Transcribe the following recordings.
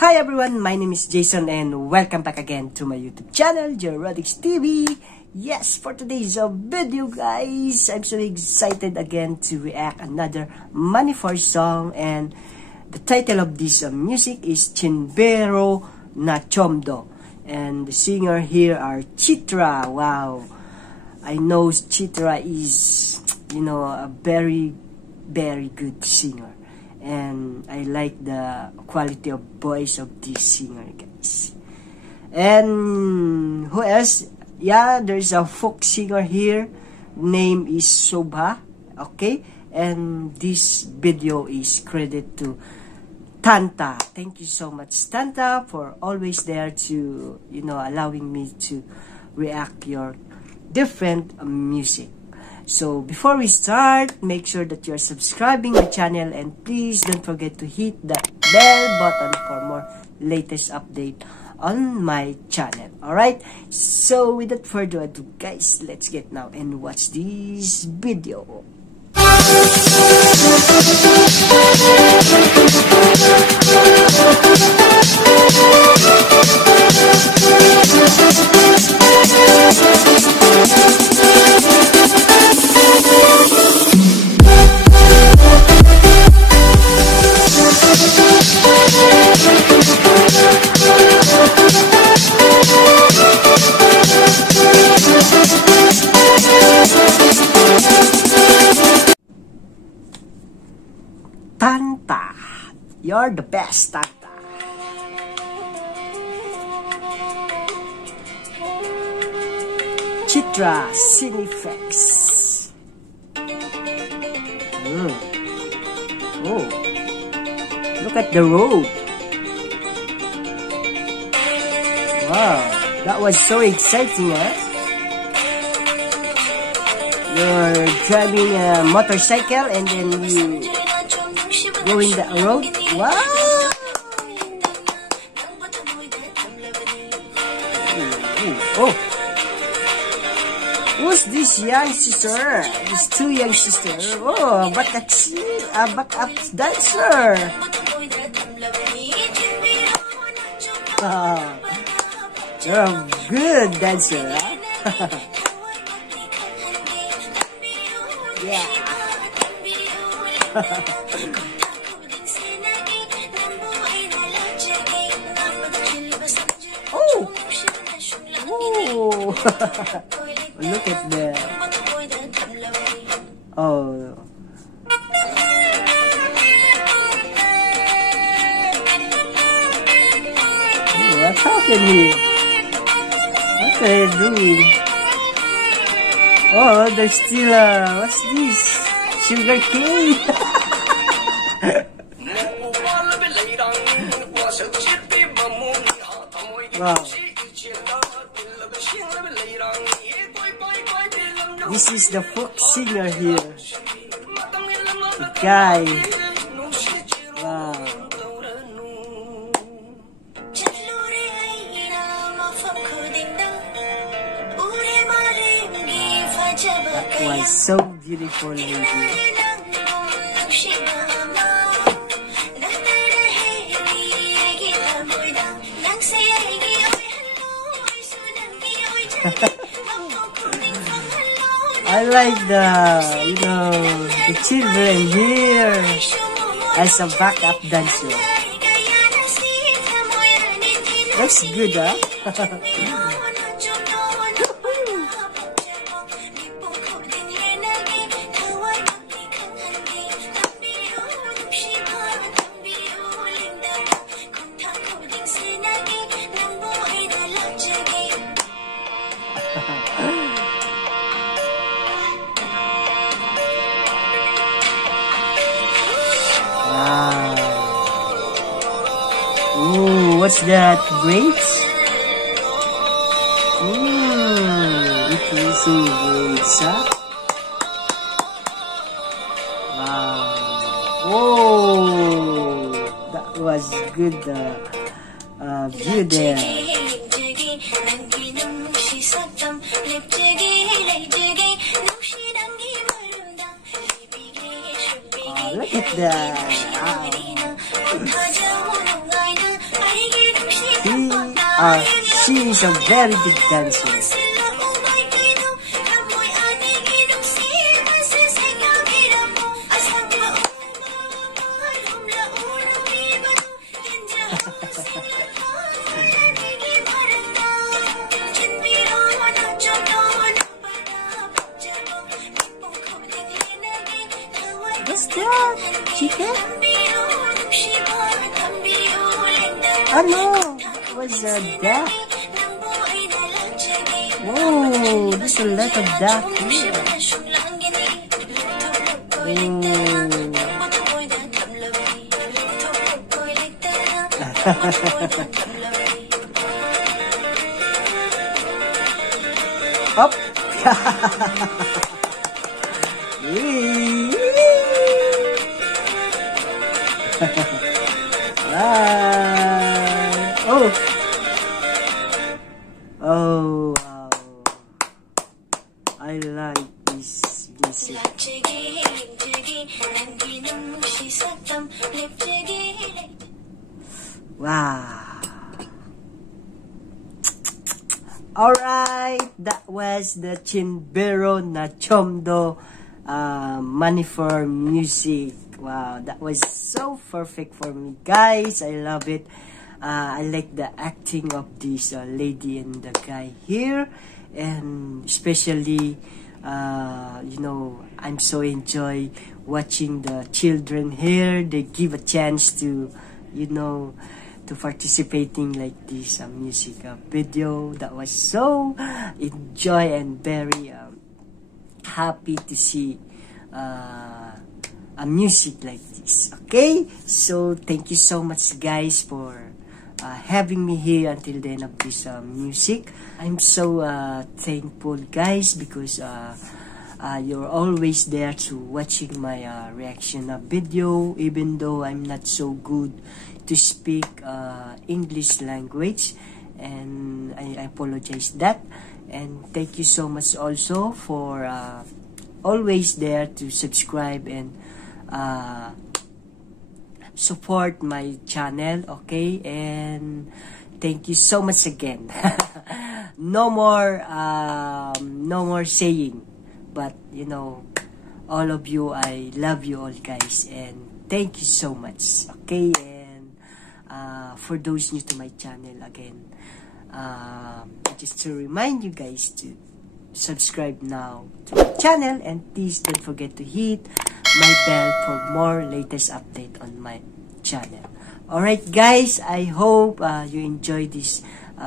Hi everyone, my name is Jason and welcome back again to my YouTube channel, Jerotics TV. Yes, for today's video guys, I'm so excited again to react another Manipur song, and the title of this music is CHINBIRO NACHOMDO, and the singer here are Chitra. Wow, I know Chitra is, a very good singer. And I like the quality of voice of this singer, guys. And who else? Yeah, there's a folk singer here. Name is Sobha. Okay, and this video is credit to Tantha. Thank you so much, Tantha, for always there to allowing me to react your different music. So before we start, make sure that you're subscribing my channel, and please don't forget to hit that bell button for more latest update on my channel. Alright, so without further ado guys, let's get now and watch this video. Tantha, you're the best, Tantha. Chitra Cinefx. Oh, look at the road. Wow, that was so exciting, huh? You're driving a motorcycle and then you going the road. Wow! Oh, who's this young sister? These two young sisters. Oh, backup dancer. Oh, you're a good dancer, huh? Yeah. Oh, look at that. Oh. What's happening here? What are they doing? Oh, there's still what's this? Sugar cane. Wow. This is the folk singer here. The guy. Wow. That was so beautiful, lady. I like the children here as a backup dancer. That's good, huh? Ooh, what's that? Grapes? It is Subusa. Wow. Oh, that was good view there. Look at that. She is a very good dancer. What's that? Chicken? Oh no! What's that? Whoa! There's a lot of duck here. Up! Oh! Oh, wow. I like this music. Wow. Alright, that was the CHINBIRO NACHOMDO Manipur music. Wow, that was so perfect for me, guys. I love it. I like the acting of this lady and the guy here, and especially, you know, I'm so enjoy watching the children here. They give a chance to, you know, to participating like this music video. That was so enjoy and very happy to see a music like this. Okay, so thank you so much, guys, for having me here until the end of this music. I'm so thankful, guys, because you're always there to watching my reaction video, even though I'm not so good to speak English language, and I apologize that. And thank you so much also for always there to subscribe and support my channel. Okay, and thank you so much again. No more saying, but you know, all of you, I love you all, guys, and thank you so much. Okay, and for those new to my channel, again, just to remind you guys to subscribe now to my channel, and please don't forget to hit my bell for more latest update on my channel. Alright, guys, I hope you enjoy this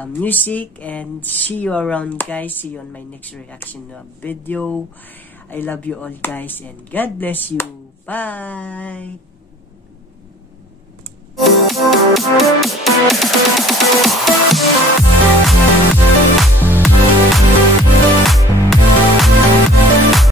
music, and see you around, guys. See you on my next reaction video. I love you all, guys, and God bless you. Bye.